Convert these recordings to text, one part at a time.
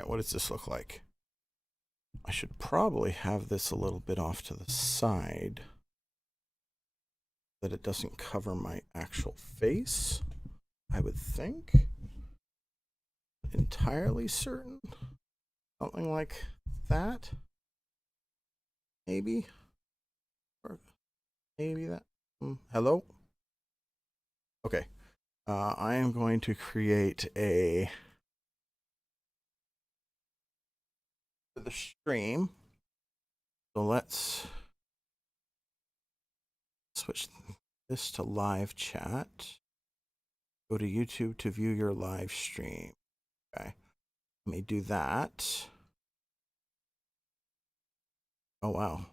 right, what does this look like? I should probably have this a little bit off to the side that it doesn't cover my actual face, I would think. Entirely certain. Something like that. Maybe. Or maybe that. Hello? Okay. I am going to create a for the stream. So let's switch this to live chat. Go to YouTube to view your live stream. Okay. Let me do that. Oh, wow.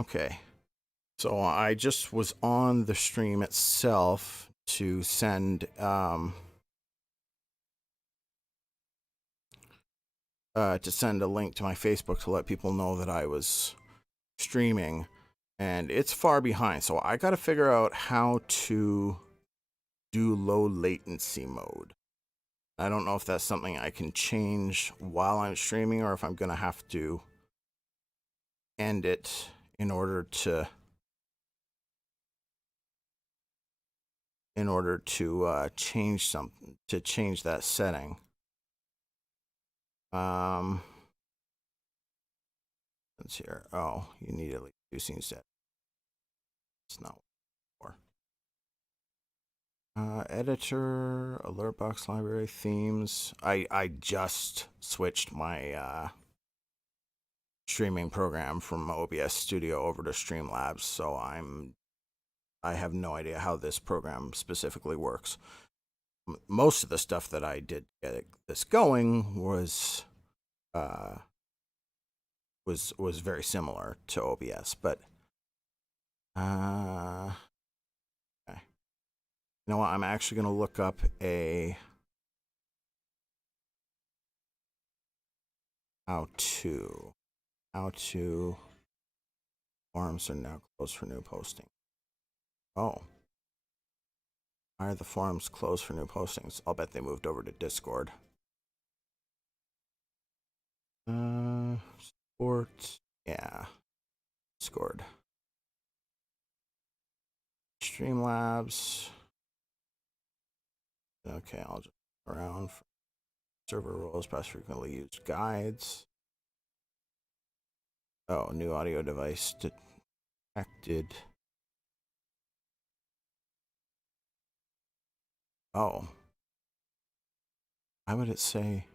Okay. So I just was on the stream itself to send a link to my Facebook to let people know that I was streaming, and it's far behind. So I got to figure out how to do low latency mode. I don't know if that's something I can change while I'm streaming or if I'm going to have to end it in order to change something to change that setting. Let's here. Oh, you need at least 2 scenes set. It's not for. Editor, alert box library, themes. I just switched my streaming program from OBS Studio over to Streamlabs, so I have no idea how this program specifically works. Most of the stuff that I did to get this going was very similar to OBS, but okay. You know what? I'm actually going to look up a how to forums are now closed for new posting. Oh. Why are the forums closed for new postings? I'll bet they moved over to Discord. Support. Yeah. Discord. Streamlabs. Okay, I'll just go around for server roles, past frequently used guides. Oh, new audio device detected. Oh. Why would it say?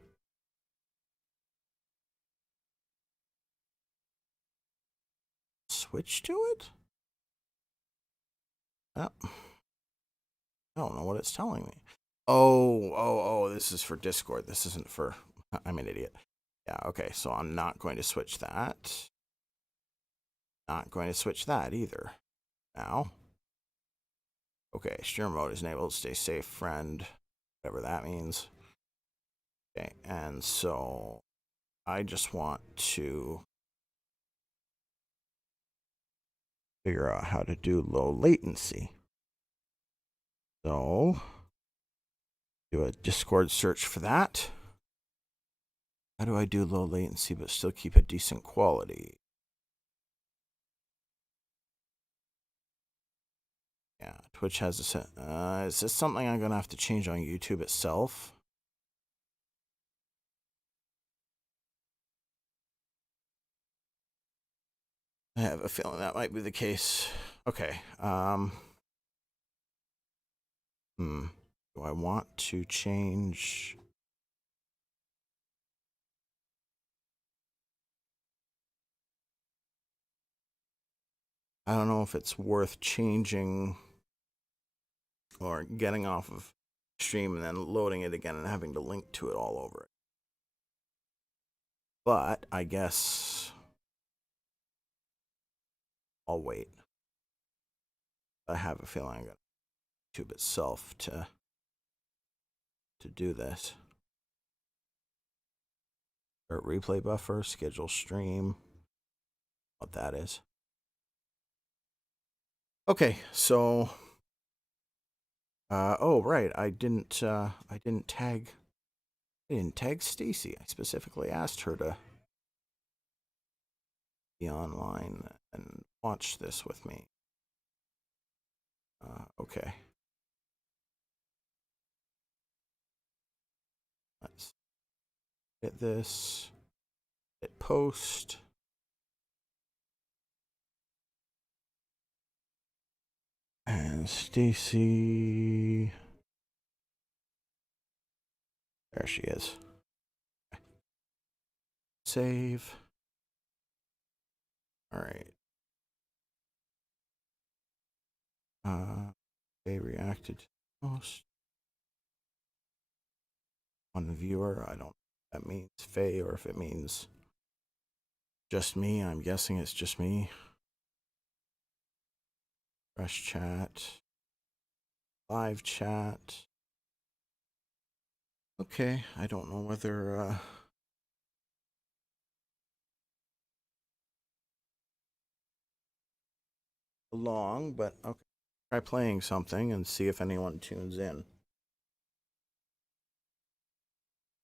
Switch to it? Oh. I don't know what it's telling me. Oh, this is for Discord. This isn't for... I'm an idiot. Yeah, okay, so I'm not going to switch that. Not going to switch that either. Now. Okay, streamer mode is enabled. Stay safe, friend. Whatever that means. Okay, and so I just want to figure out how to do low latency. So, do a Discord search for that. How do I do low latency but still keep a decent quality? Yeah, Twitch has this. Is this something I'm going to have to change on YouTube itself? I have a feeling that might be the case. Okay. Do I want to change? I don't know if it's worth changing or getting off of stream and then loading it again and having to link to it all over it. But I guess I'll wait. I have a feeling I got YouTube itself to do this. Or replay buffer, schedule stream. What that is. Okay, so oh right, I didn't tag Stacy. I specifically asked her to be online and watch this with me. Okay. Let's hit this. Hit post. And Stacy. There she is. Save. All right. They reacted to post. On viewer, I don't know if that means Faye or if it means just me. I'm guessing it's just me. Fresh chat. Live chat. Okay, I don't know whether long, but okay. Try playing something and see if anyone tunes in.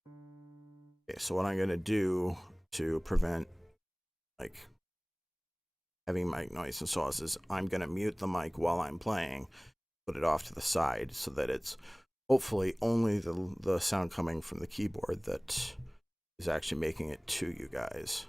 Okay, so what I'm gonna do to prevent like heavy mic noise and so on is I'm gonna mute the mic while I'm playing, put it off to the side so that it's hopefully only the sound coming from the keyboard that is actually making it to you guys.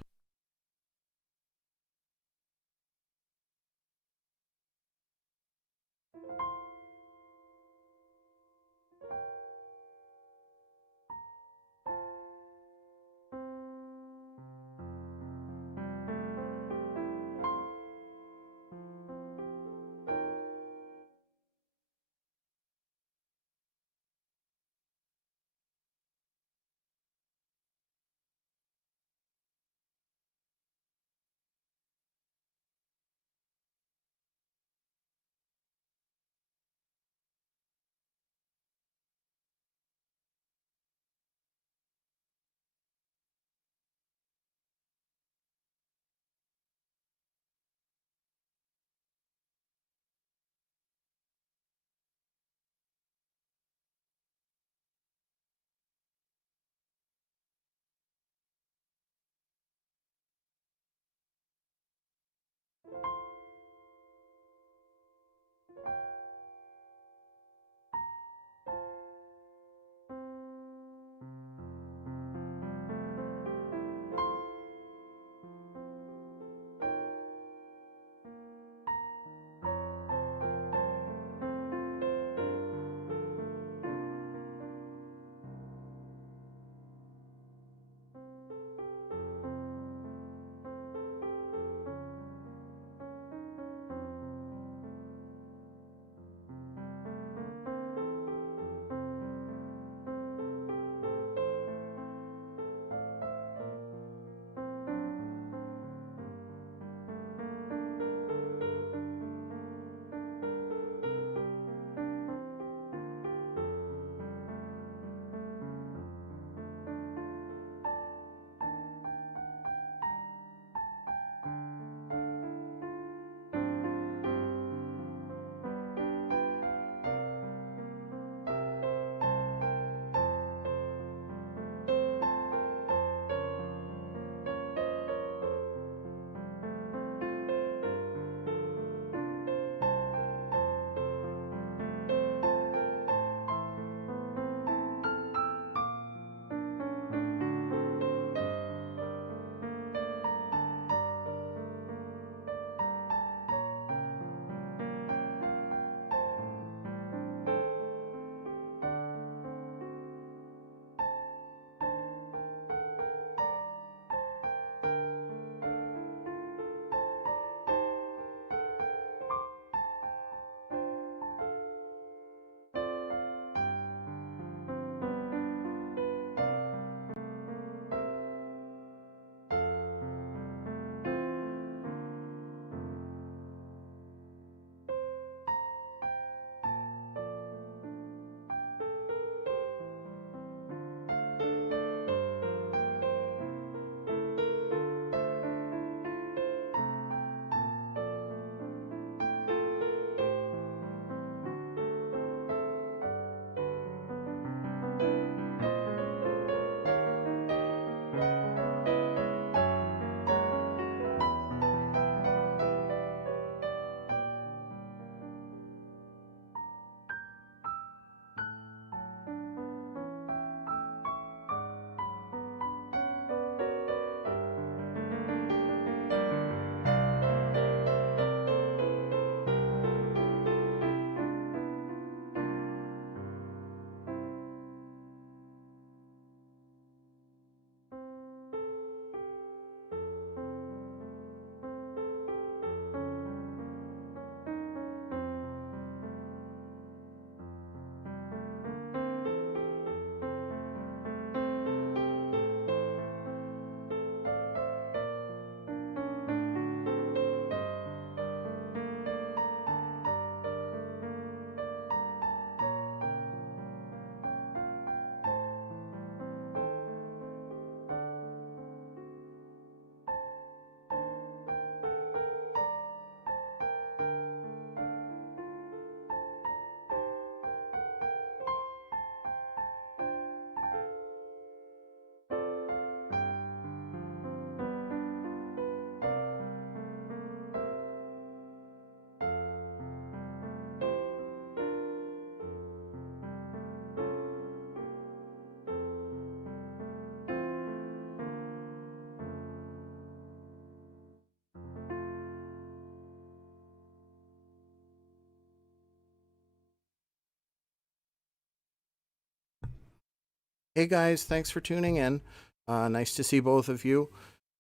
Hey guys, thanks for tuning in. Nice to see both of you.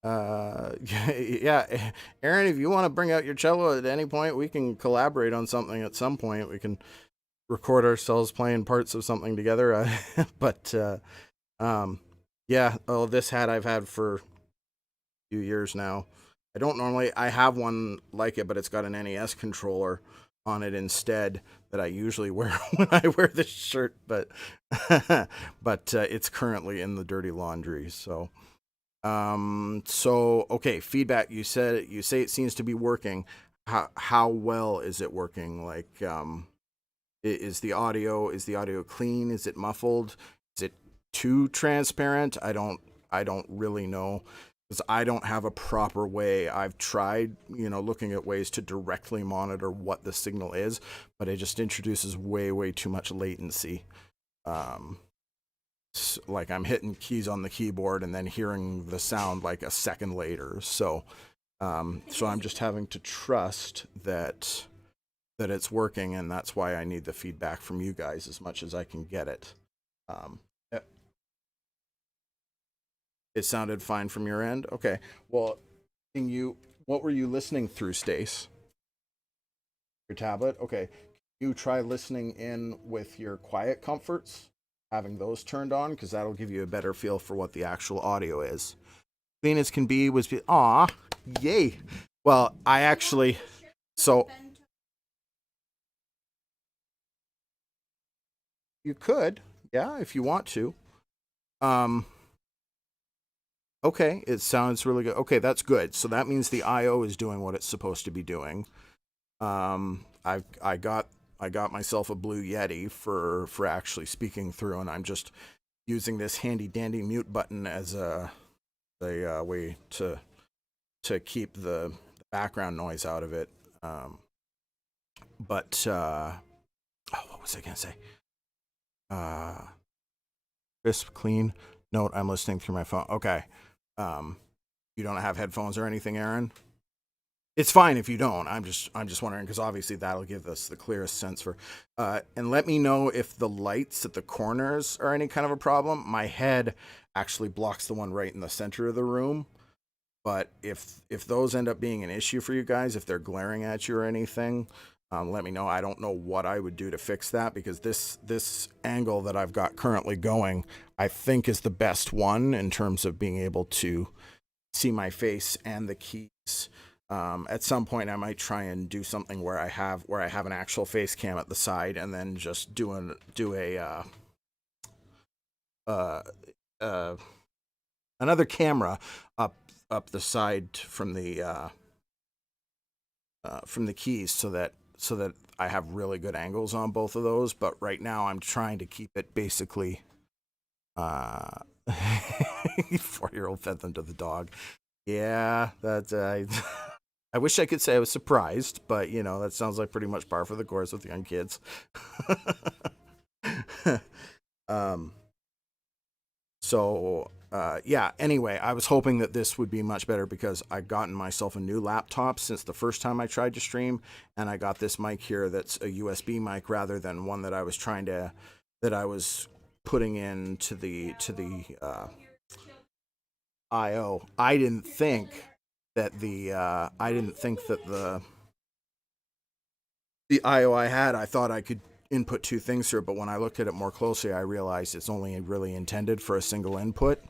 Yeah, Aaron, if you want to bring out your cello at any point, we can collaborate on something at some point. We can record ourselves playing parts of something together. But um, yeah, oh, this hat I've had for a few years now. I don't normally, I have one like it, but it's got an NES controller on it instead that I usually wear when I wear this shirt. But it's currently in the dirty laundry. So okay, feedback. You say it seems to be working. How well is it working? Like, is the audio clean? Is it muffled? Is it too transparent? I don't really know because I don't have a proper way. I've tried, looking at ways to directly monitor what the signal is, but it just introduces way too much latency. Um, like I'm hitting keys on the keyboard and then hearing the sound like a second later. So I'm just having to trust that it's working, and that's why I need the feedback from you guys as much as I can get it. Um, it, it sounded fine from your end. Okay. Well, what were you listening through, Stace? Your tablet. Okay. You try listening in with your quiet comforts, having those turned on, because that'll give you a better feel for what the actual audio is. Clean as can be was, aw, yay. Well, I actually, so you could, yeah, if you want to. Um, okay, it sounds really good. Okay, that's good. So that means the IO is doing what it's supposed to be doing. I got myself a Blue Yeti for actually speaking through, and I'm just using this handy dandy mute button as a way to keep the background noise out of it. But what was I gonna say? Uh, Crisp, clean. Note: I'm listening through my phone. Okay. Um, you don't have headphones or anything, Aaron? It's fine if you don't. I'm just wondering because obviously that'll give us the clearest sense for. And let me know if the lights at the corners are any kind of a problem. My head actually blocks the one right in the center of the room. But if those end up being an issue for you guys, if they're glaring at you or anything, let me know. I don't know what I would do to fix that because this angle that I've got currently going, I think is the best one in terms of being able to see my face and the keys. At some point, I might try and do something where I have an actual face cam at the side, and then just do a uh, uh, another camera up the side from the keys, so that I have really good angles on both of those. But right now, I'm trying to keep it basically. 4-year-old fed them to the dog. Yeah, that I wish I could say I was surprised, but that sounds like pretty much par for the course with young kids. um, yeah, anyway, I was hoping that this would be much better because I've gotten myself a new laptop since the first time I tried to stream, and I got this mic here that's a USB mic rather than one that I was putting into the IO. I didn't think that the IO I had, I thought I could input two things through it, but when I looked at it more closely, I realized it's only really intended for a single input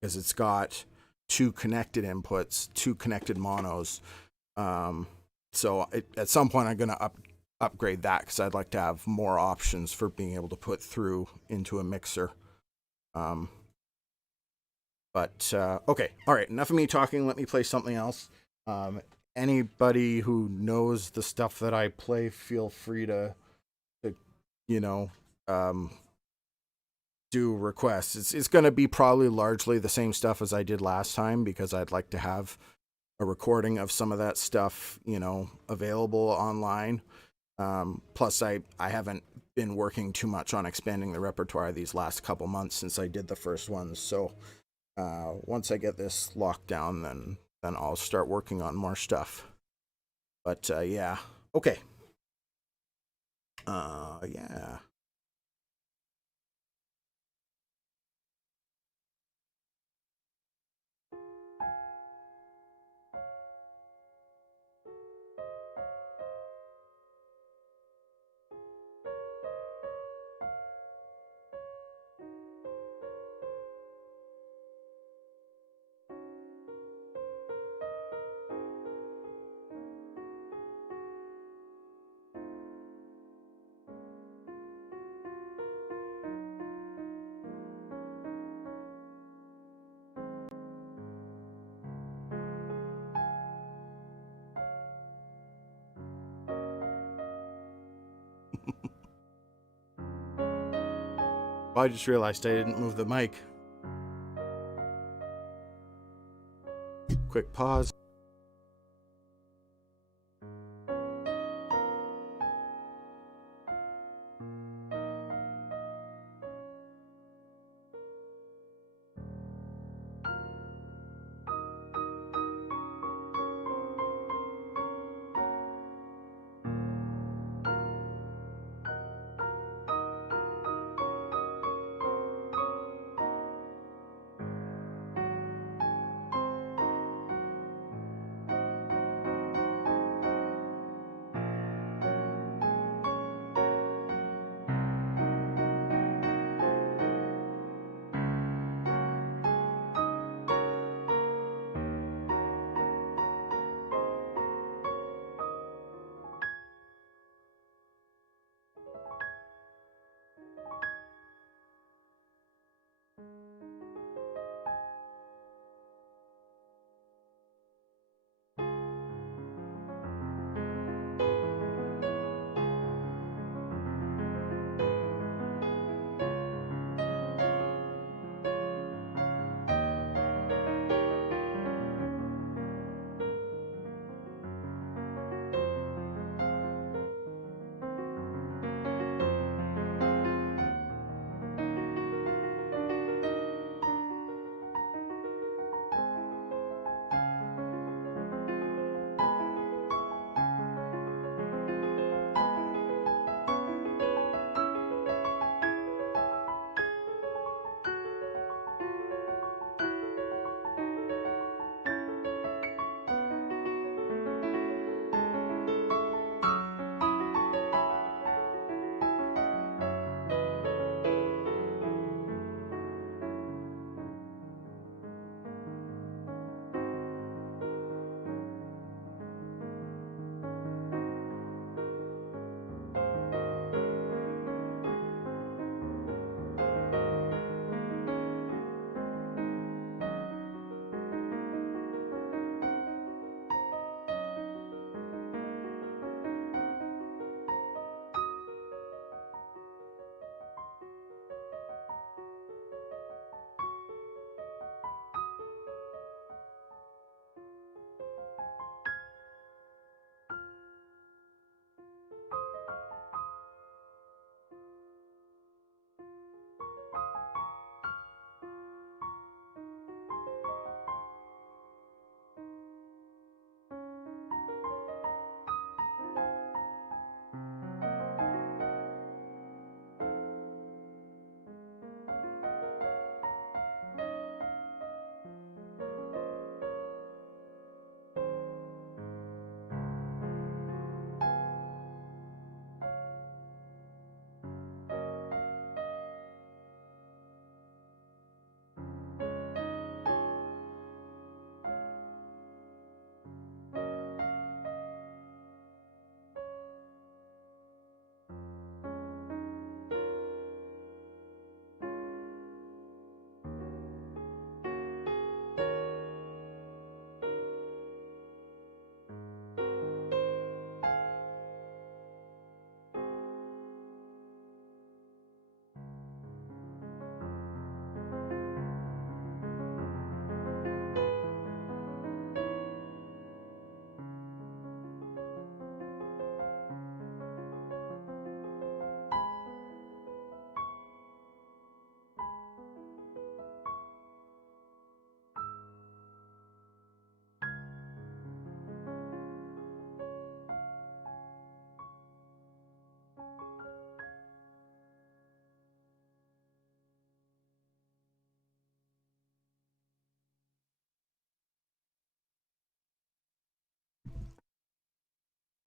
because it's got two connected inputs, two connected monos. At some point, I'm going to upgrade that because I'd like to have more options for being able to put through into a mixer. Okay, all right. Enough of me talking. Let me play something else. Anybody who knows the stuff that I play, feel free to you know, um, do requests. It's going to be probably largely the same stuff as I did last time because I'd like to have a recording of some of that stuff, available online. Plus, I haven't been working too much on expanding the repertoire these last couple months since I did the first ones. So once I get this locked down, then I'll start working on more stuff. But yeah, okay. Yeah. I just realized I didn't move the mic. Quick pause.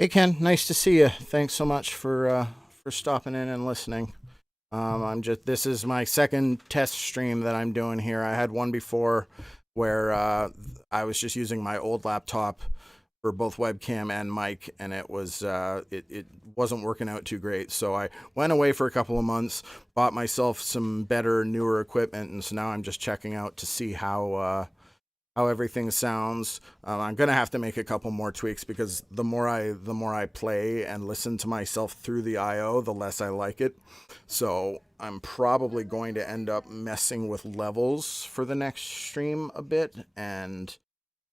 Hey Ken, nice to see you. Thanks so much for stopping in and listening. This is my second test stream that I'm doing here. I had one before where I was just using my old laptop for both webcam and mic, and it wasn't working out too great. So I went away for a couple of months, bought myself some better, newer equipment, and so now I'm just checking out to see how how everything sounds. I'm gonna have to make a couple more tweaks because the more I play and listen to myself through the IO, the less I like it. So I'm probably going to end up messing with levels for the next stream a bit and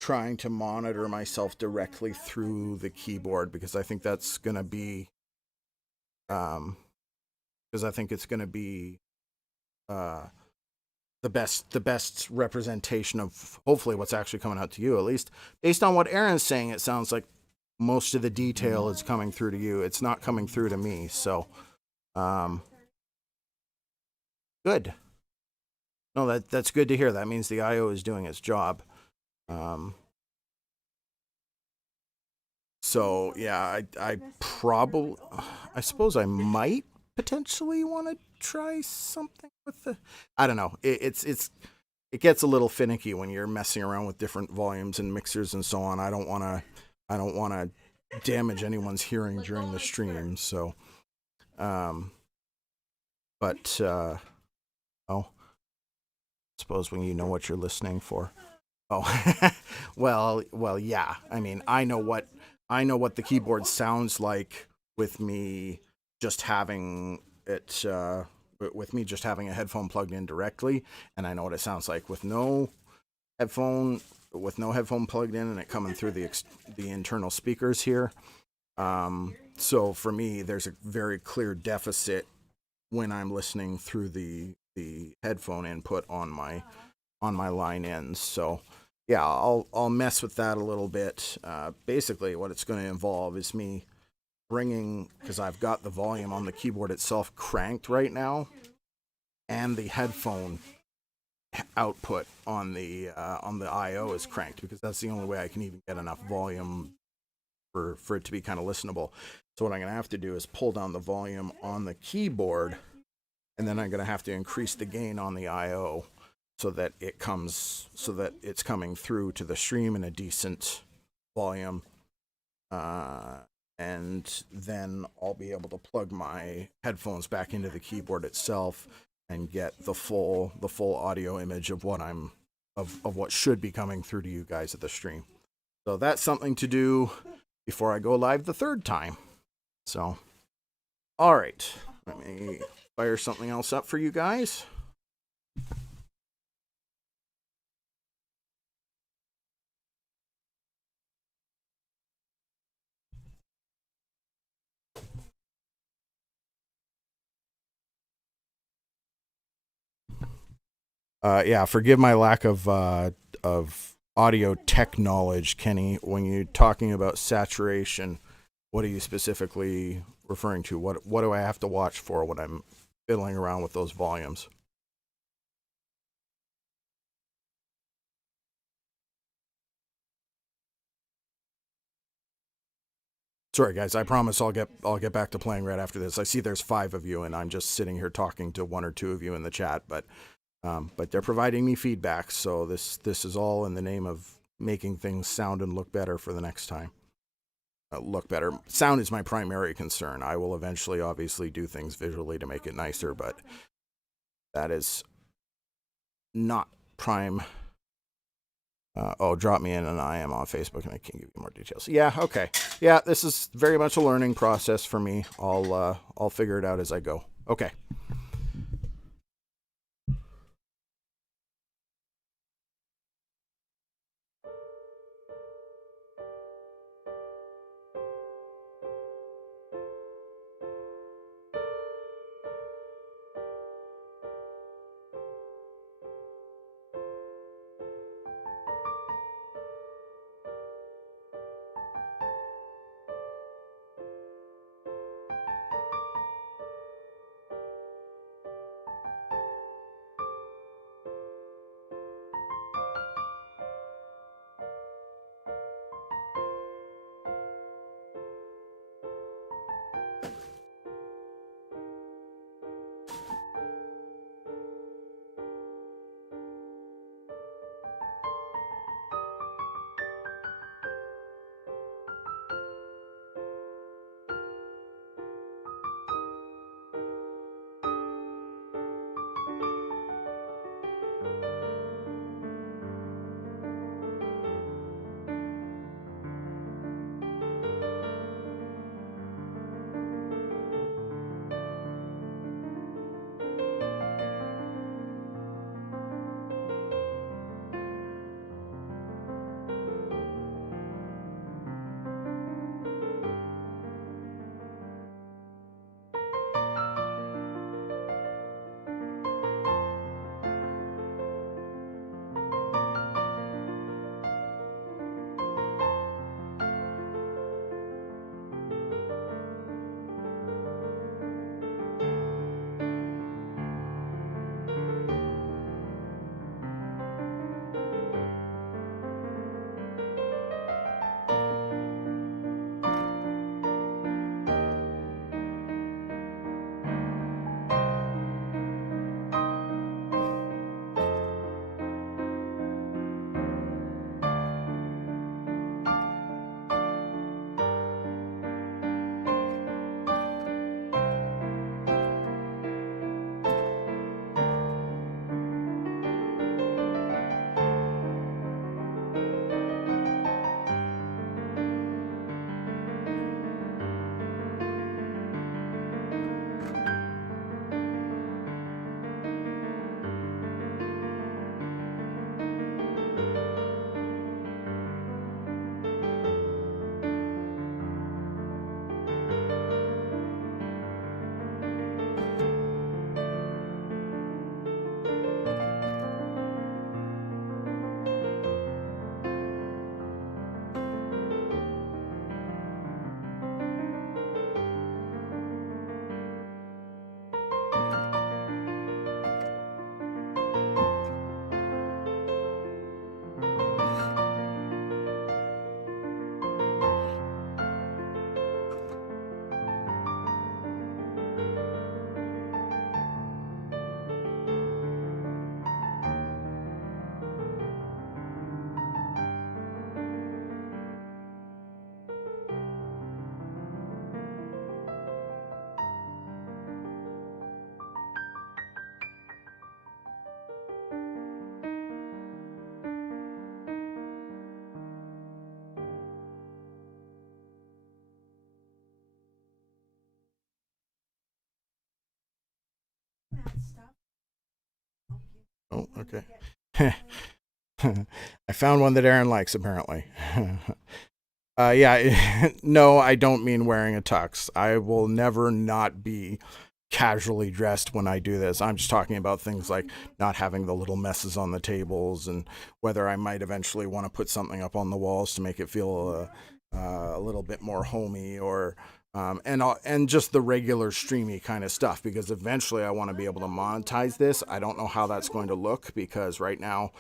trying to monitor myself directly through the keyboard because I think that's gonna be because I think it's gonna be uh, the best representation of hopefully what's actually coming out to you. At least based on what Aaron's saying, it sounds like most of the detail is coming through to you. It's not coming through to me. So, good. No, that's good to hear. That means the IO is doing its job. So yeah, I suppose I might potentially want to try something with the. I don't know. It gets a little finicky when you're messing around with different volumes and mixers and so on. I don't want to damage anyone's hearing during the stream. So, but oh, suppose when you know what you're listening for. Oh, yeah. I mean, I know what the keyboard sounds like with me just having it. With me just having a headphone plugged in directly, and I know what it sounds like with no headphone plugged in, and it coming through the internal speakers here. So for me, there's a very clear deficit when I'm listening through the headphone input on my line ins. So yeah, I'll mess with that a little bit. Basically, what it's going to involve is me bringing, because I've got the volume on the keyboard itself cranked right now, and the headphone output on the IO is cranked because that's the only way I can even get enough volume for it to be kind of listenable. So what I'm going to have to do is pull down the volume on the keyboard, and then I'm going to have to increase the gain on the IO so that it's coming through to the stream in a decent volume. And then I'll be able to plug my headphones back into the keyboard itself and get the full audio image of what should be coming through to you guys at the stream. So that's something to do before I go live the third time. So, all right, let me fire something else up for you guys. Yeah, forgive my lack of audio tech knowledge, Kenny. When you're talking about saturation, what are you specifically referring to? What do I have to watch for when I'm fiddling around with those volumes? Sorry, guys. I promise I'll get back to playing right after this. I see there's 5 of you, and I'm just sitting here talking to 1 or 2 of you in the chat, but they're providing me feedback, so this is all in the name of making things sound and look better for the next time. Look better. Sound is my primary concern. I will eventually, obviously, do things visually to make it nicer, but that is not prime. Drop me in and I am on Facebook and I can give you more details. Yeah, okay. Yeah, this is very much a learning process for me. I'll figure it out as I go. Okay. Oh, okay. I found one that Aaron likes, apparently. Yeah, no, I don't mean wearing a tux. I will never not be casually dressed when I do this. I'm just talking about things like not having the little messes on the tables and whether I might eventually want to put something up on the walls to make it feel a little bit more homey or and just the regular streamy kind of stuff because eventually I want to be able to monetize this. I don't know how that's going to look because right now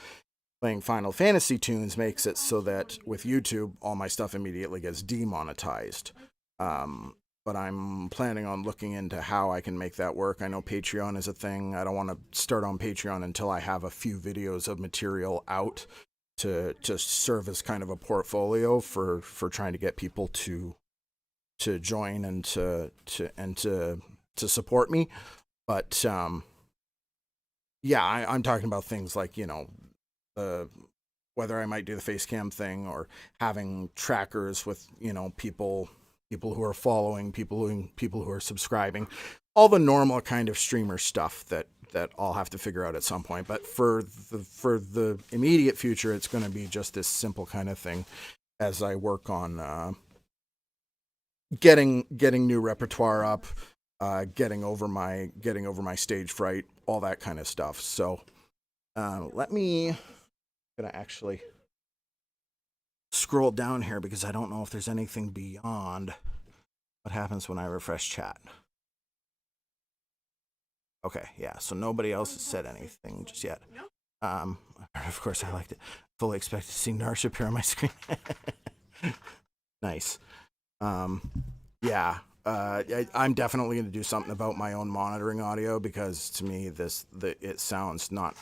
playing Final Fantasy tunes makes it so that with YouTube, all my stuff immediately gets demonetized. Um, but I'm planning on looking into how I can make that work. I know Patreon is a thing. I don't want to start on Patreon until I have a few videos of material out to serve as kind of a portfolio for trying to get people to join and to support me. But yeah, I'm talking about things like whether I might do the face cam thing or having trackers with people who are following, people who are subscribing, all the normal kind of streamer stuff that I'll have to figure out at some point. But for the immediate future, it's going to be just this simple kind of thing as I work on getting new repertoire up, getting over my stage fright, all that kind of stuff. So let me gonna actually scroll down here because I don't know if there's anything beyond what happens when I refresh chat. Okay, yeah, so nobody else has said anything just yet. Of course, I liked it. Fully expect to see Narsh appear on my screen. Nice. Yeah, I'm definitely going to do something about my own monitoring audio because to me it sounds not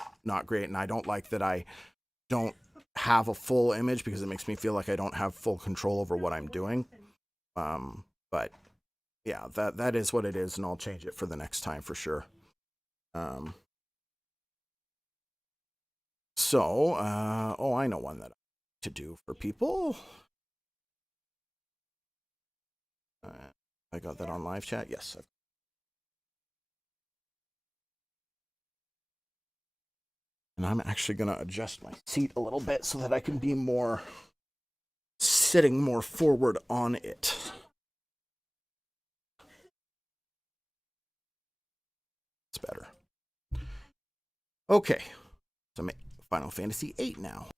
great, and I don't like that I don't have a full image because it makes me feel like I don't have full control over what I'm doing. But yeah, that is what it is, and I'll change it for the next time for sure. Oh, I know one that I like to do for people. I got that on live chat. Yes. And I'm actually going to adjust my seat a little bit so that I can be sitting more forward on it. It's better. Okay. So I'm at Final Fantasy VIII now.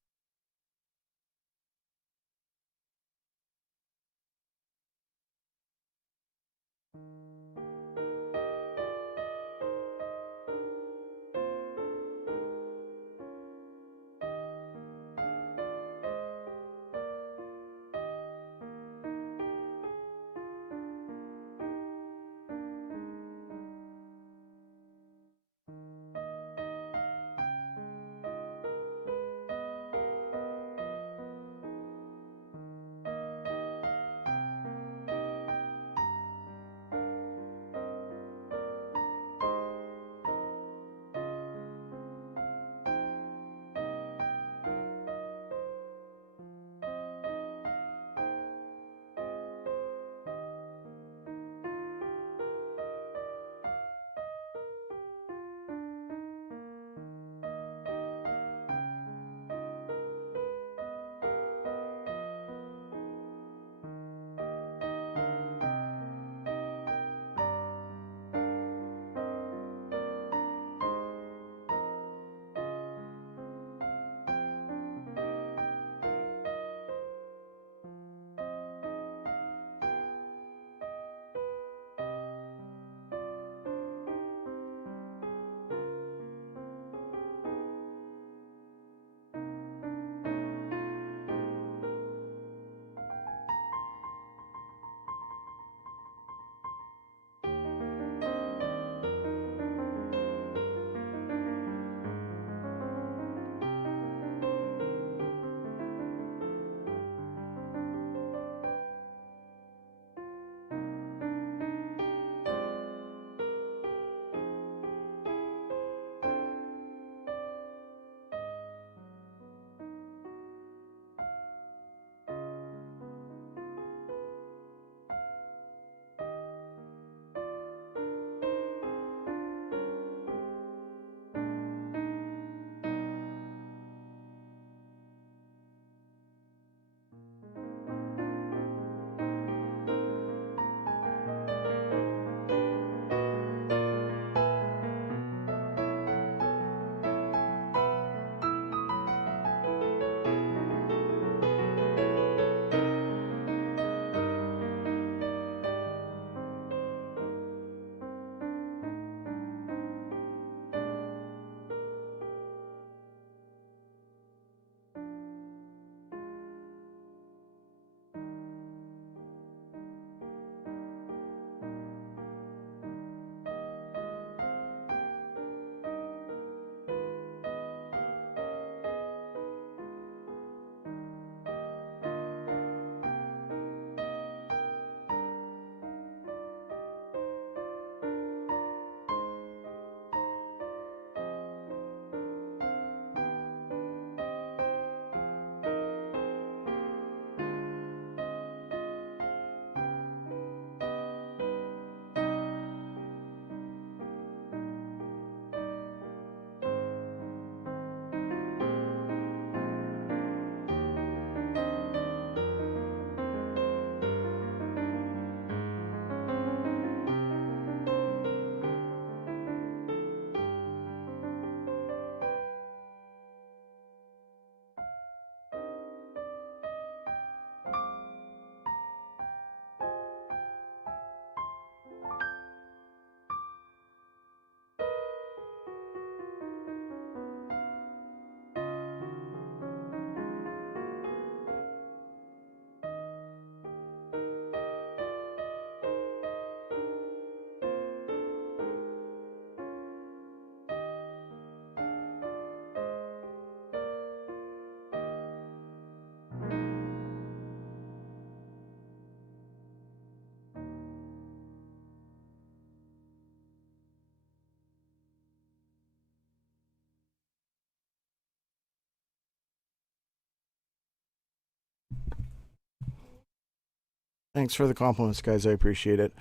Thanks for the compliments, guys. I appreciate it.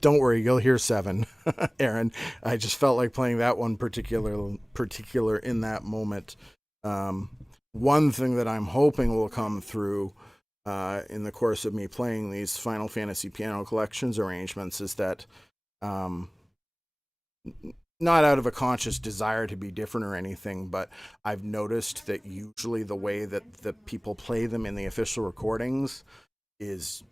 Don't worry, you'll hear 7, Aaron. I just felt like playing that one particular in that moment. Um, One thing that I'm hoping will come through in the course of me playing these Final Fantasy Piano Collections arrangements is that, um, not out of a conscious desire to be different or anything, but I've noticed that usually the way that the people play them in the official recordings is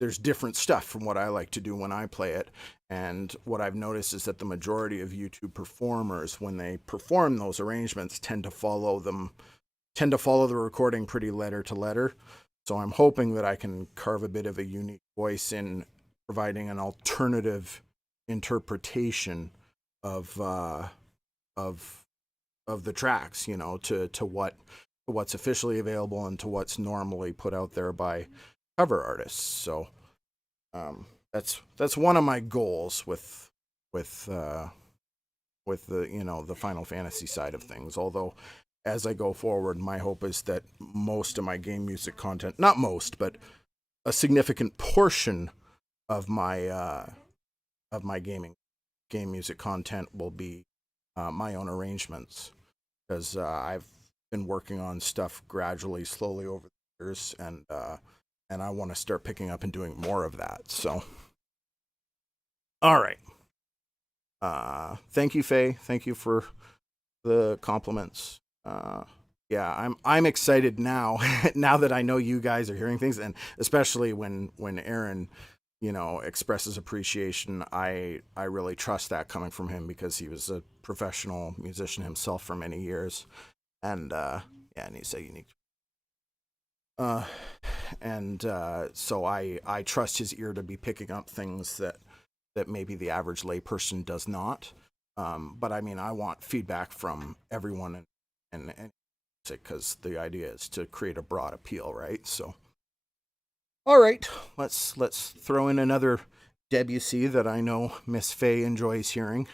there's different stuff from what I like to do when I play it. And what I've noticed is that the majority of YouTube performers, when they perform those arrangements, tend to follow the recording pretty letter to letter. So I'm hoping that I can carve a bit of a unique voice in providing an alternative interpretation of of the tracks, to what's officially available and to what's normally put out there by cover artists. So that's one of my goals with with the Final Fantasy side of things. Although as I go forward, my hope is that most of my game music content, not most, but a significant portion of my game music content will be my own arrangements, because I've been working on stuff gradually, slowly over the years, and I want to start picking up and doing more of that. So, all right. Thank you, Faye. Thank you for the compliments. Yeah, I'm excited now. Now that I know you guys are hearing things, and especially when Aaron, expresses appreciation, I really trust that coming from him, because he was a professional musician himself for many years, and yeah, and he's a unique. Uh, and so I trust his ear to be picking up things that maybe the average layperson does not. But I mean, I want feedback from everyone, and because the idea is to create a broad appeal, right? So, all right, let's throw in another Debussy that I know Miss Faye enjoys hearing.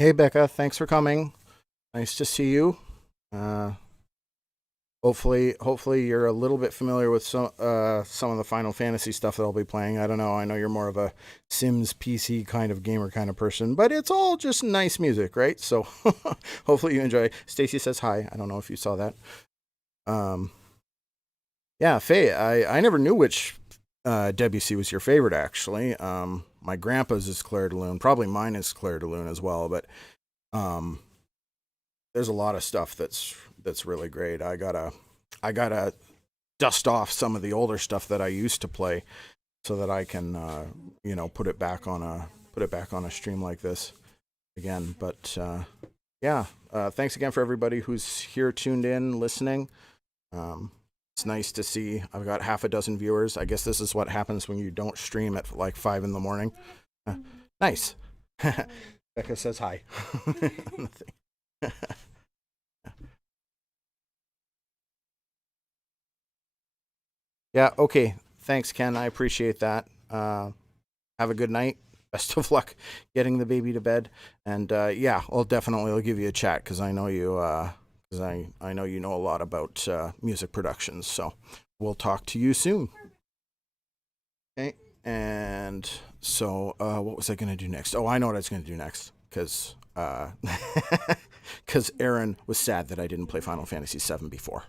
Hey, Becca, thanks for coming. Nice to see you. Uh, hopefully you're a little bit familiar with some of the Final Fantasy stuff that I'll be playing. I don't know. I know you're more of a Sims PC kind of gamer kind of person, but it's all just nice music, right? So hopefully you enjoy. Stacy says hi. I don't know if you saw that. Um, yeah, Faye. I never knew which Debussy was your favorite actually. My grandpa's is Claire de Lune. Probably mine is Claire de Lune as well, but um there's a lot of stuff that's really great. I gotta dust off some of the older stuff that I used to play so that I can put it back on a stream like this again. But yeah, thanks again for everybody who's here tuned in listening. It's nice to see. I've got half a dozen viewers. I guess this is what happens when you don't stream at like 5 in the morning. Uh, nice. Becca says hi. Yeah, okay. Thanks, Ken. I appreciate that. Have a good night. Best of luck getting the baby to bed. And yeah, I'll definitely give you a chat because I know you because I know you know a lot about music productions. So we'll talk to you soon. Okay. And so what was I gonna do next? Oh, I know what I was gonna do next because because Aaron was sad that I didn't play Final Fantasy VII before.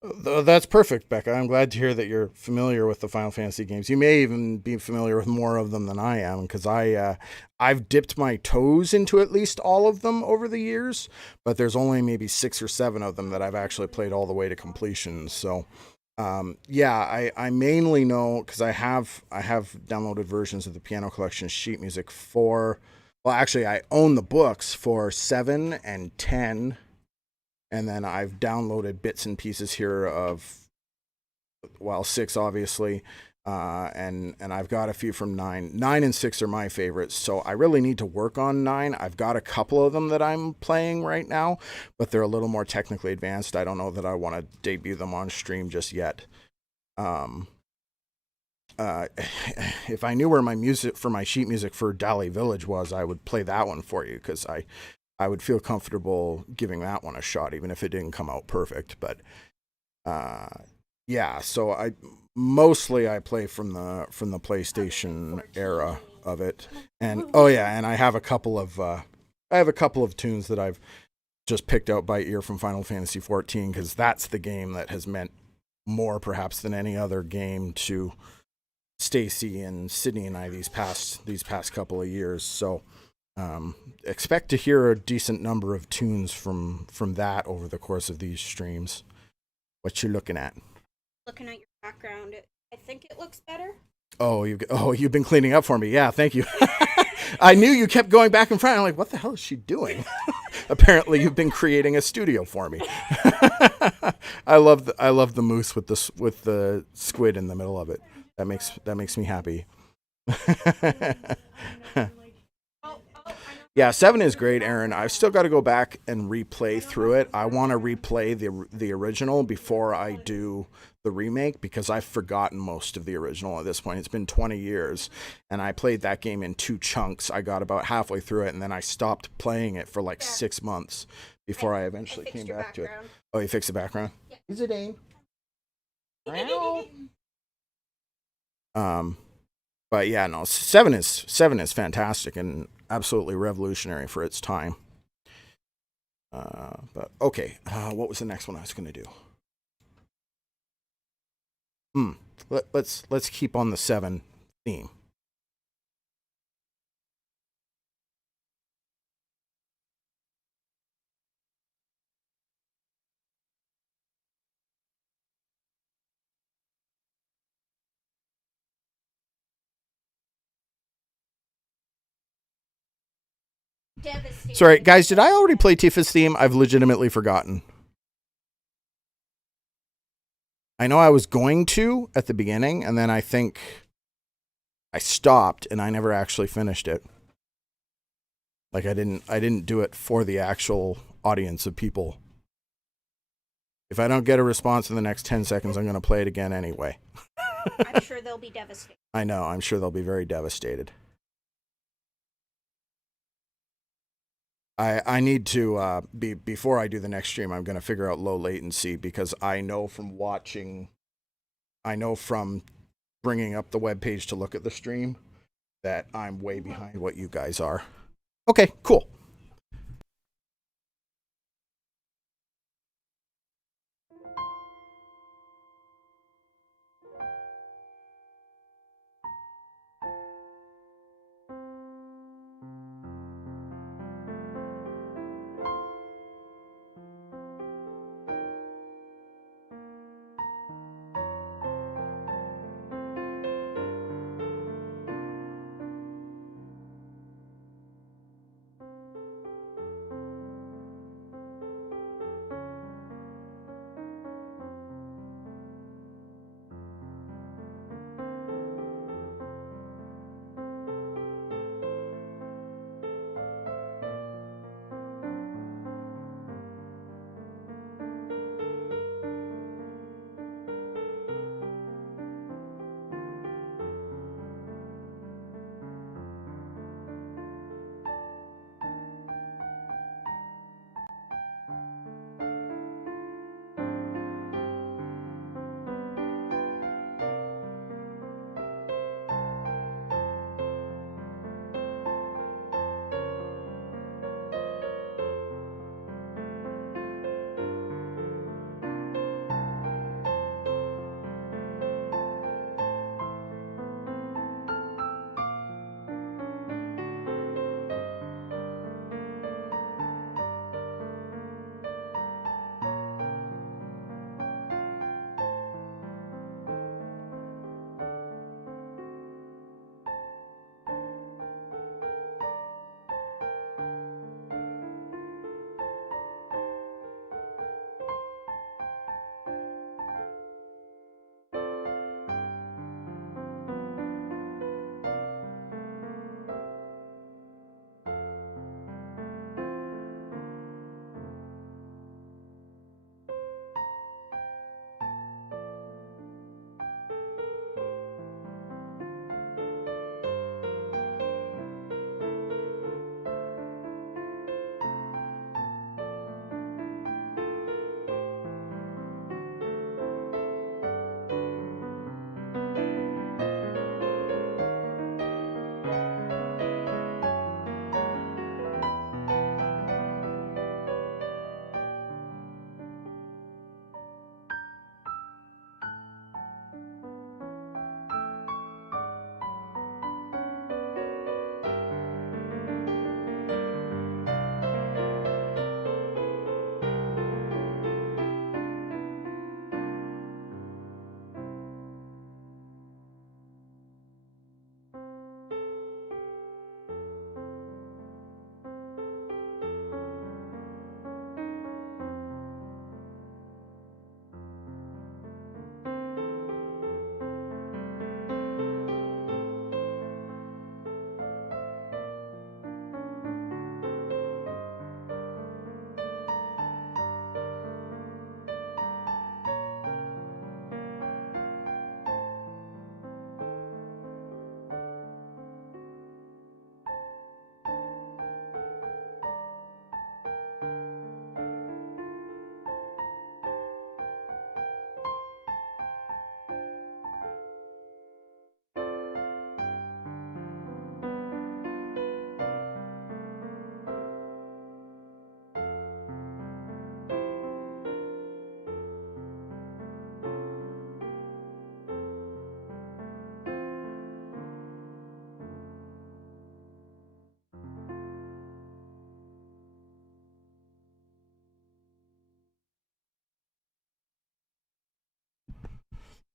That's perfect, Becca. I'm glad to hear that you're familiar with the Final Fantasy games. You may even be familiar with more of them than I am, because I've dipped my toes into at least all of them over the years, but there's only maybe 6 or 7 of them that I've actually played all the way to completion. So, yeah, I mainly know because I have downloaded versions of the Piano Collection sheet music for. Well, actually, I own the books for 7 and 10, and then I've downloaded bits and pieces here of, well, 6 obviously, and I've got a few from 9. 9 and 6 are my favorites, so I really need to work on 9. I've got a couple of them that I'm playing right now, but they're a little more technically advanced. I don't know that I want to debut them on stream just yet. Um, uh, if I knew where my music for my sheet music for Dali Village was, I would play that one for you, because I would feel comfortable giving that one a shot, even if it didn't come out perfect. But uh, yeah, so I play from the PlayStation era of it, and oh yeah, and I have a couple of tunes that I've just picked out by ear from Final Fantasy 14, because that's the game that has meant more perhaps than any other game to Stacy and Sydney and I these past couple of years. So expect to hear a decent number of tunes from that over the course of these streams. What you looking at? Looking at your background, I think it looks better. You've been cleaning up for me. Yeah, thank you. I knew you kept going back and front. I'm like, what the hell is she doing? Apparently, you've been creating a studio for me. I love the moose with the squid in the middle of it. That makes me happy. Yeah, 7 is great, Aaron. I've still got to go back and replay through it. I want to replay the original before I do the remake, because I've forgotten most of the original at this point. It's been 20 years, and I played that game in 2 chunks. I got about halfway through it, and then I stopped playing it for like 6 months before I eventually came back to it. Oh, you fixed the background? Yeah. Is it Dane? Um, but yeah, no, seven is fantastic and absolutely revolutionary for its time. But okay, what was the next one I was going to do? Hmm. Let's keep on the 7 theme. Devastating. Sorry, guys, did I already play Tifa's theme? I've legitimately forgotten. I know I was going to at the beginning, and then I think I stopped and I never actually finished it. Like I didn't do it for the actual audience of people. If I don't get a response in the next 10 seconds, I'm going to play it again anyway. I'm sure they'll be devastated. I know, I'm sure they'll be very devastated. I need to before I do the next stream, I'm going to figure out low latency, because I know from bringing up the web page to look at the stream that I'm way behind what you guys are. Okay, cool.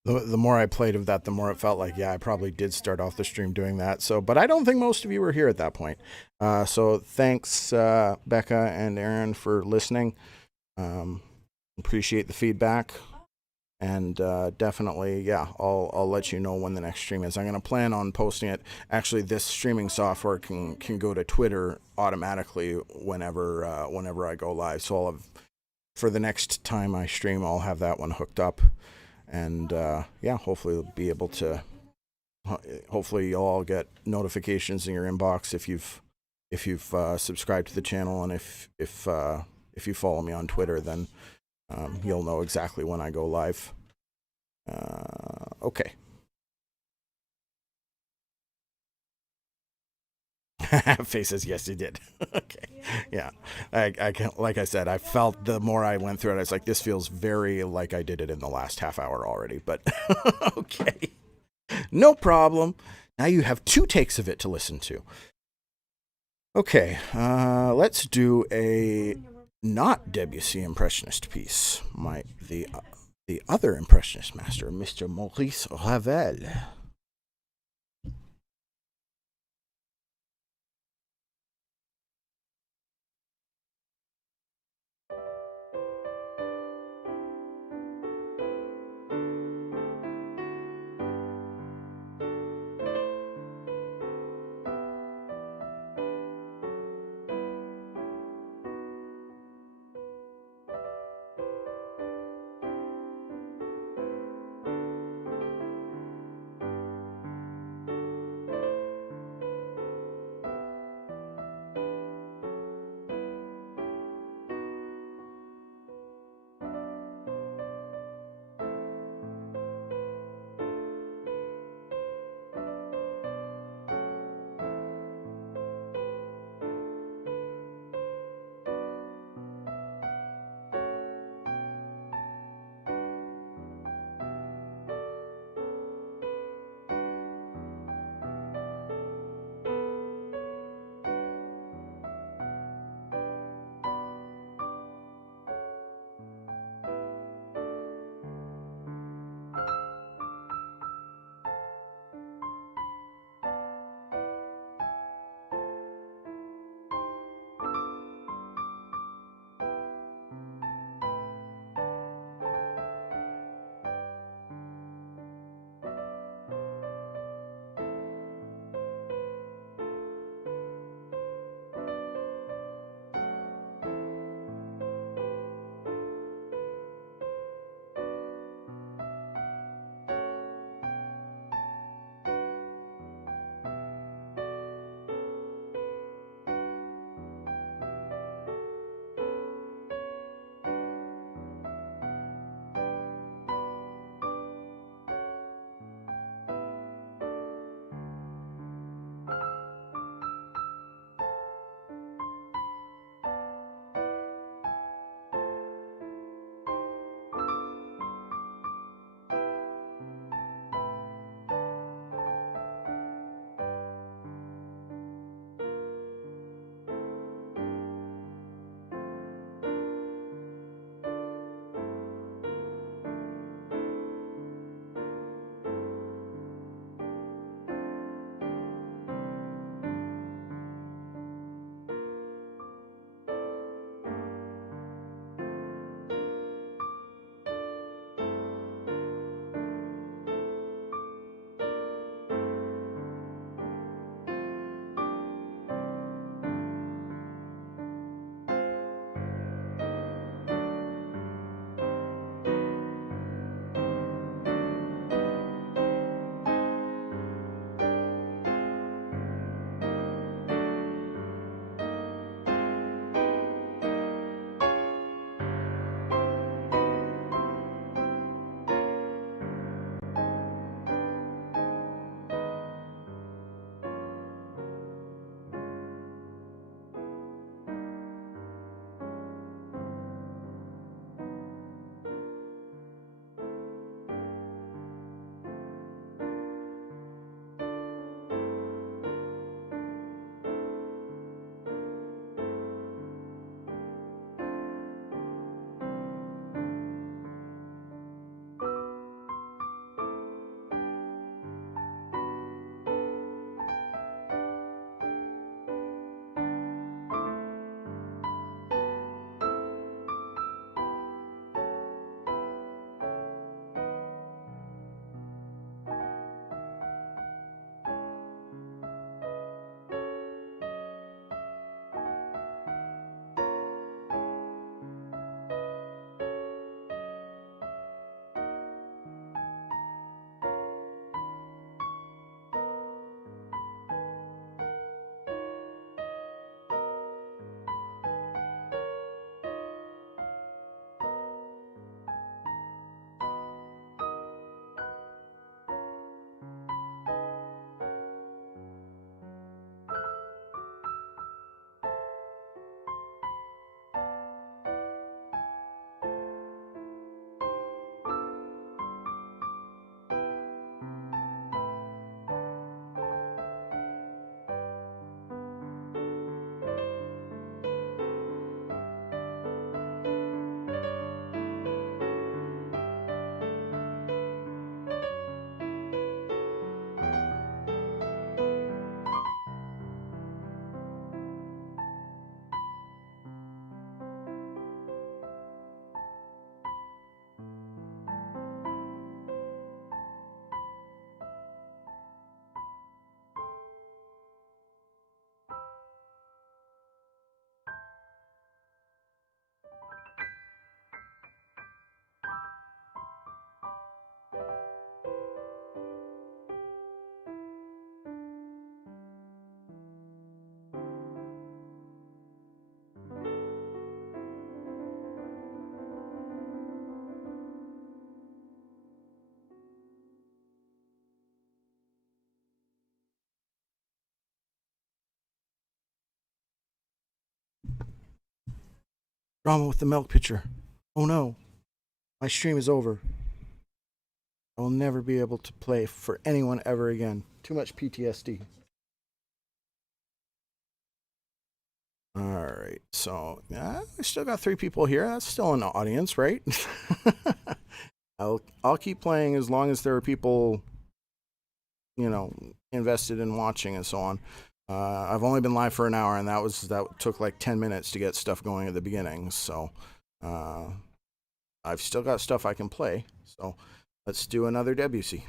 the more I played of that, the more it felt like, yeah, I probably did start off the stream doing that. So, but I don't think most of you were here at that point. So thanks, Becca and Aaron, for listening. Appreciate the feedback. And definitely, yeah, I'll let you know when the next stream is. I'm gonna plan on posting it. Actually, this streaming software can go to Twitter automatically whenever I go live. So I'll have, for the next time I stream, I'll have that one hooked up, and yeah, hopefully we'll be able to. Hopefully you'll all get notifications in your inbox if you've subscribed to the channel, and if you follow me on Twitter, then you'll know exactly when I go live. Okay. Faye says, yes, you did. Okay. Yeah. I can, like I said, I felt the more I went through it, I was like, this feels very like I did it in the last half hour already, but okay. No problem. Now you have 2 takes of it to listen to. Okay. Let's do a not Debussy impressionist piece. The other impressionist master, Mr. Maurice Ravel. Drama with the milk pitcher. Oh no, my stream is over. I will never be able to play for anyone ever again. Too much PTSD. All right, so yeah, I still got 3 people here. That's still an audience, right? I'll keep playing as long as there are people, invested in watching and so on. I've only been live for an hour, and that took like 10 minutes to get stuff going at the beginning. So I've still got stuff I can play. So let's do another Debussy.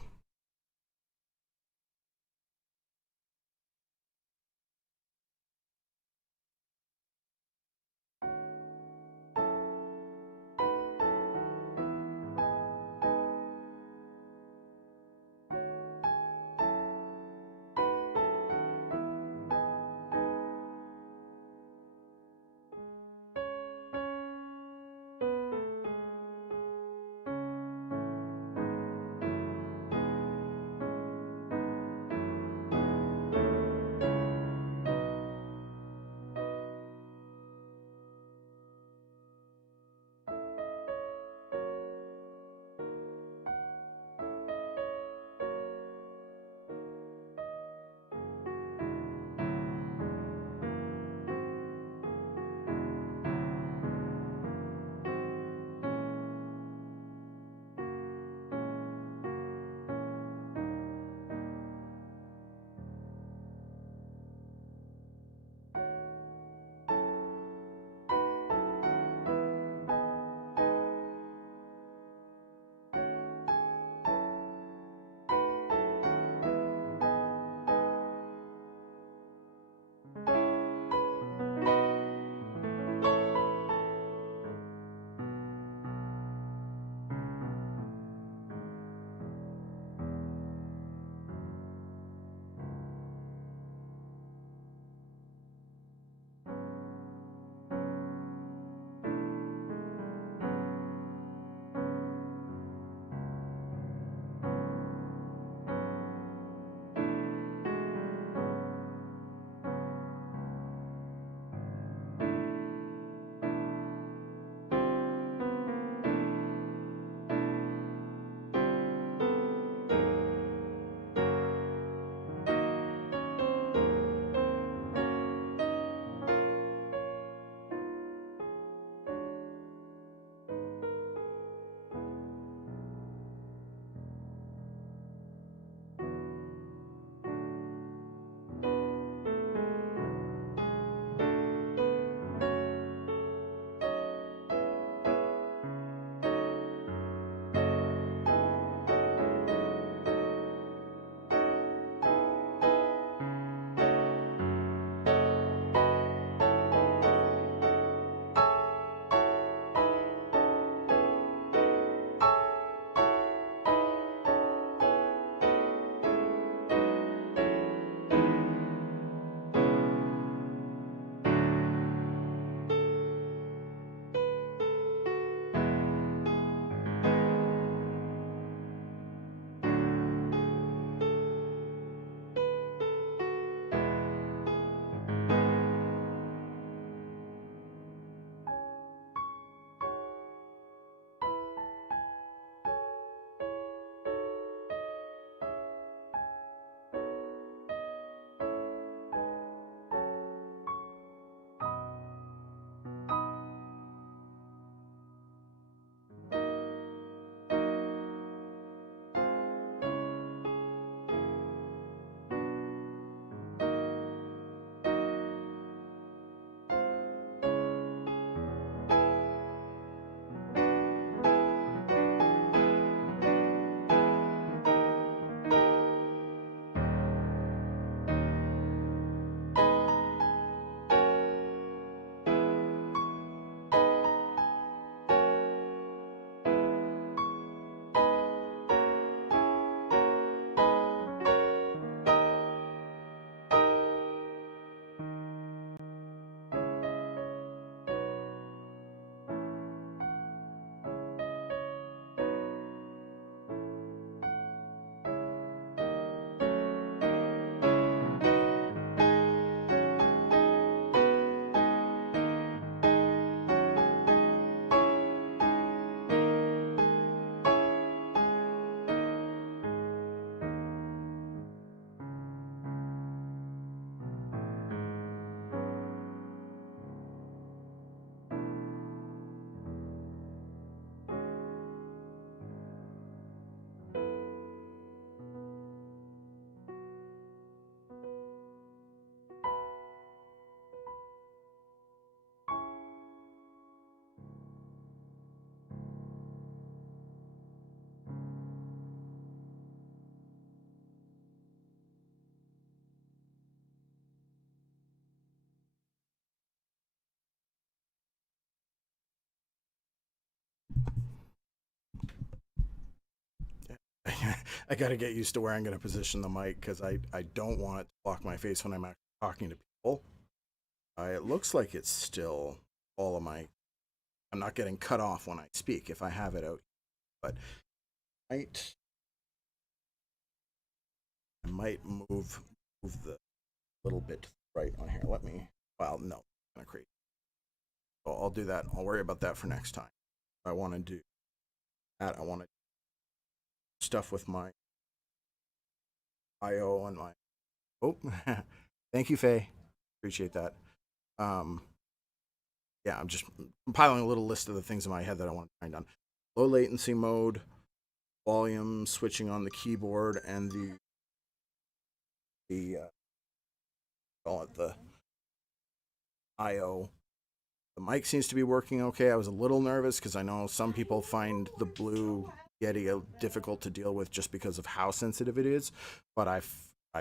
I got to get used to where I'm going to position the mic because I don't want it to block my face when I'm actually talking to people. It looks like it's still all of my. I'm not getting cut off when I speak if I have it out, but I might move the little bit right on here. Let me. Well, no, I'm gonna create. So I'll do that. I'll worry about that for next time. I want to do that. I want to stuff with my IO and my. Oh, thank you, Faye. Appreciate that. Um, yeah, I'm just compiling a little list of the things in my head that I want to try done. Low latency mode, volume switching on the keyboard, and the call it the IO. The mic seems to be working okay. I was a little nervous because I know some people find the blue Yeti difficult to deal with just because of how sensitive it is, but I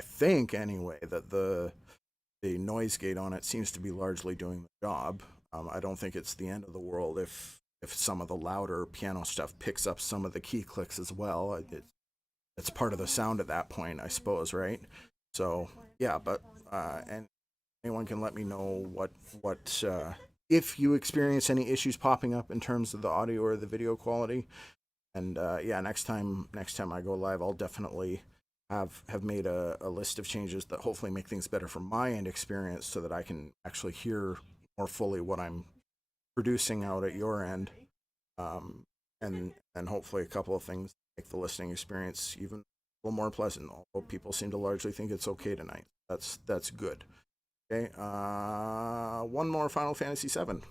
think anyway that the noise gate on it seems to be largely doing the job. I don't think it's the end of the world if some of the louder piano stuff picks up some of the key clicks as well. It's part of the sound at that point, I suppose, right? So yeah, but and anyone can let me know what if you experience any issues popping up in terms of the audio or the video quality. And yeah, next time I go live, I'll definitely have made a list of changes that hopefully make things better from my end experience, so that I can actually hear more fully what I'm producing out at your end, and hopefully a couple of things make the listening experience even a little more pleasant. Although people seem to largely think it's okay tonight, that's good. Okay, one more Final Fantasy VII.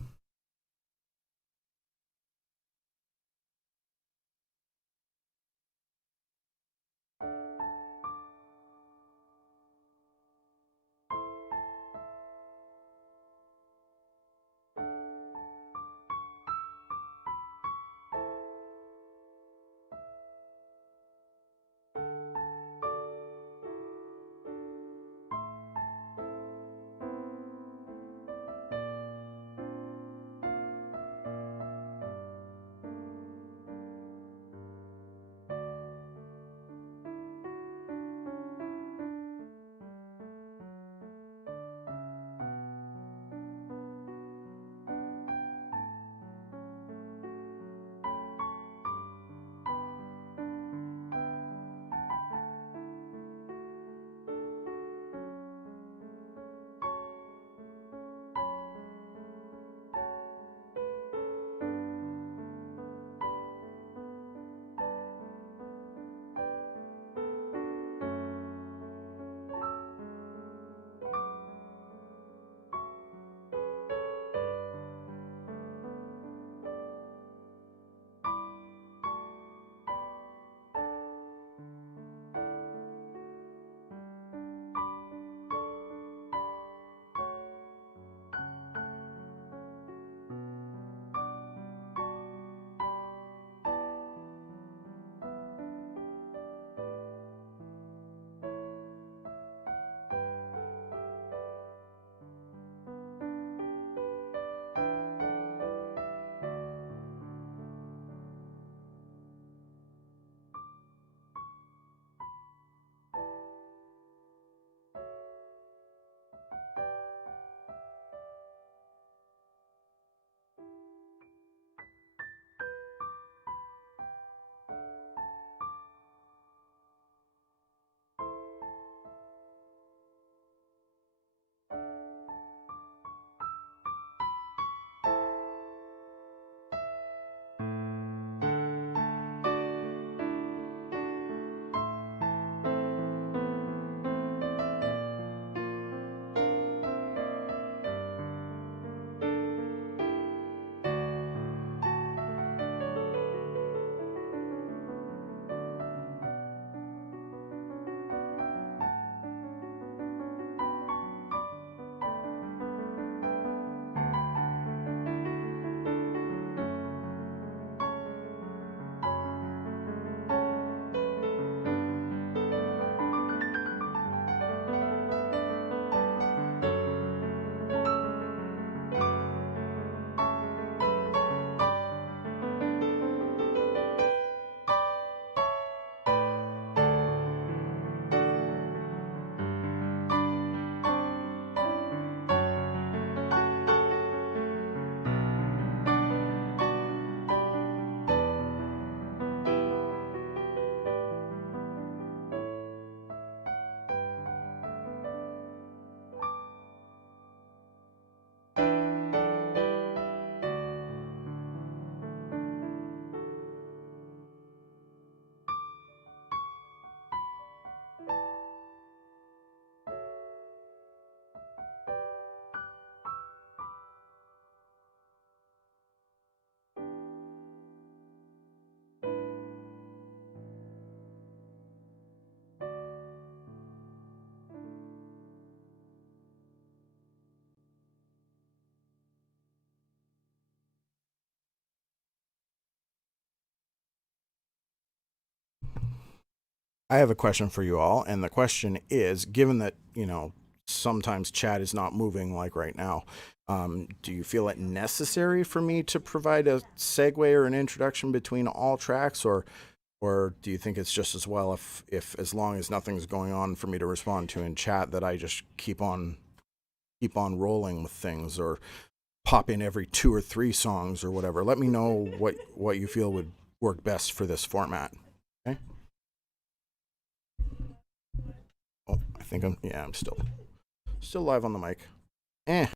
I have a question for you all, and the question is, given that, sometimes chat is not moving like right now, do you feel it necessary for me to provide a segue or an introduction between all tracks, or do you think it's just as well if as long as nothing's going on for me to respond to in chat, that I just keep on rolling with things, or pop in every 2 or 3 songs or whatever? Let me know what you feel would work best for this format. Okay. Oh, I think I'm still live on the mic. Eh.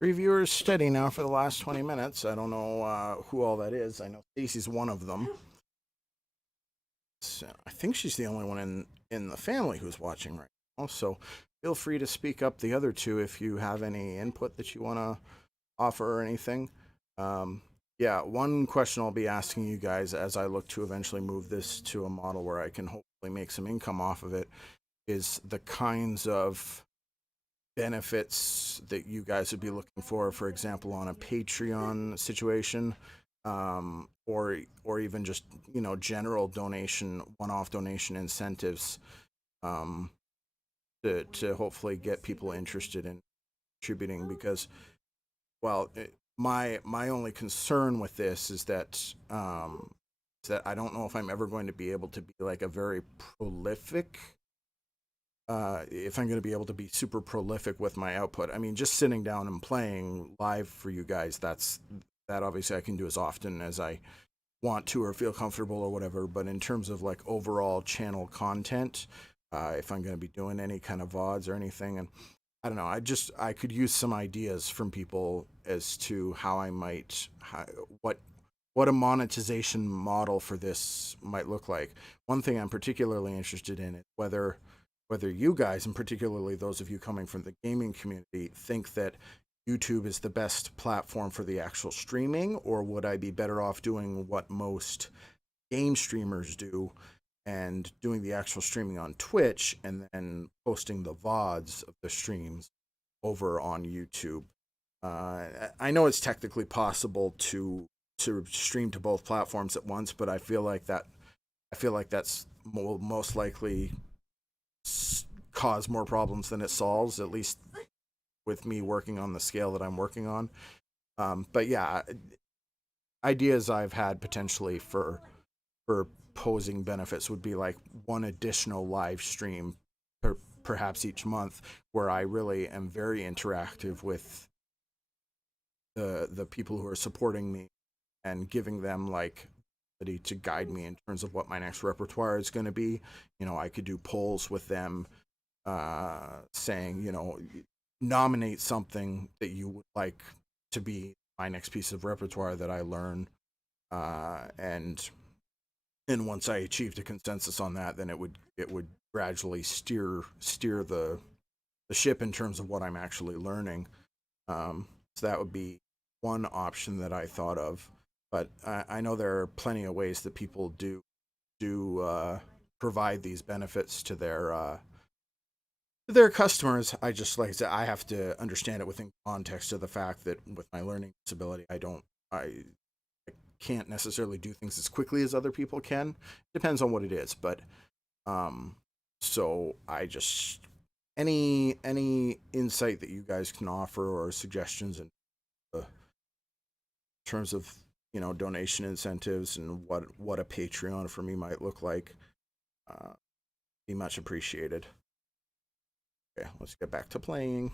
Three viewers steady now for the last 20 minutes. I don't know who all that is. I know Stacy's one of them. So I think she's the only one in the family who's watching right now. So feel free to speak up the other two if you have any input that you want to offer or anything. Yeah, one question I'll be asking you guys as I look to eventually move this to a model where I can hopefully make some income off of it is the kinds of benefits that you guys would be looking for example, on a Patreon situation, or even just general donation, one-off donation incentives, um, to hopefully get people interested in contributing. Because, well, my only concern with this is that I don't know if I'm ever going to be able to be like a very prolific if I'm going to be able to be super prolific with my output. I mean, just sitting down and playing live for you guys, that obviously I can do as often as I want to or feel comfortable or whatever. But in terms of like overall channel content, if I'm going to be doing any kind of VODs or anything, and I don't know, I could use some ideas from people as to how I might, what a monetization model for this might look like. One thing I'm particularly interested in is whether you guys, and particularly those of you coming from the gaming community, think that YouTube is the best platform for the actual streaming, or would I be better off doing what most game streamers do and doing the actual streaming on Twitch and then posting the VODs of the streams over on YouTube? I know it's technically possible to stream to both platforms at once, but I feel like that's most likely cause more problems than it solves, at least with me working on the scale that I'm working on. But yeah, ideas I've had potentially for posing benefits would be like one additional live stream perhaps each month, where I really am very interactive with the people who are supporting me and giving them like to guide me in terms of what my next repertoire is going to be. I could do polls with them, saying, nominate something that you would like to be my next piece of repertoire that I learn, and once I achieved a consensus on that, then it would gradually steer the ship in terms of what I'm actually learning. So that would be one option that I thought of, but I know there are plenty of ways that people do provide these benefits to their customers. I just, like I said, I have to understand it within context of the fact that with my learning disability, I can't necessarily do things as quickly as other people can. Depends on what it is, but so I just, any insight that you guys can offer or suggestions in terms of donation incentives and what a Patreon for me might look like, be much appreciated. Okay, let's get back to playing.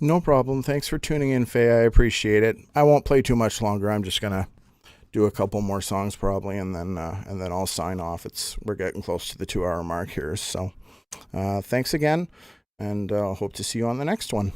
No problem. Thanks for tuning in, Faye. I appreciate it. I won't play too much longer. I'm just gonna do a couple more songs probably, and then I'll sign off. We're getting close to the 2 hour mark here. So thanks again, and hope to see you on the next one.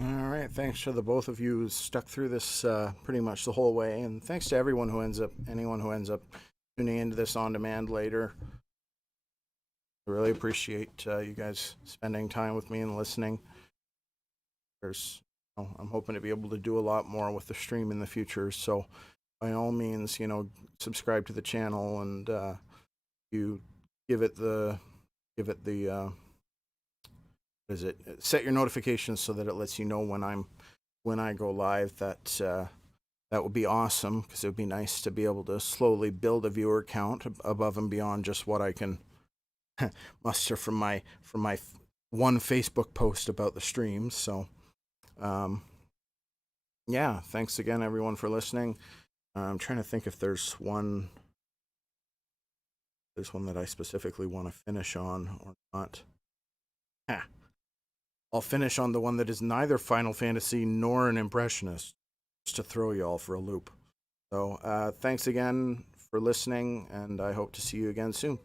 All right, thanks to the both of you who stuck through this pretty much the whole way, and thanks to anyone who ends up tuning into this on demand later. I really appreciate you guys spending time with me and listening. I'm hoping to be able to do a lot more with the stream in the future. So, by all means, subscribe to the channel and you give it the what is it? Set your notifications so that it lets you know when I go live. That would be awesome because it would be nice to be able to slowly build a viewer count above and beyond just what I can muster from my one Facebook post about the streams. So, yeah, thanks again, everyone, for listening. I'm trying to think if there's one that I specifically want to finish on or not. I'll finish on the one that is neither Final Fantasy nor an impressionist, just to throw you all for a loop. So, thanks again for listening, and I hope to see you again soon.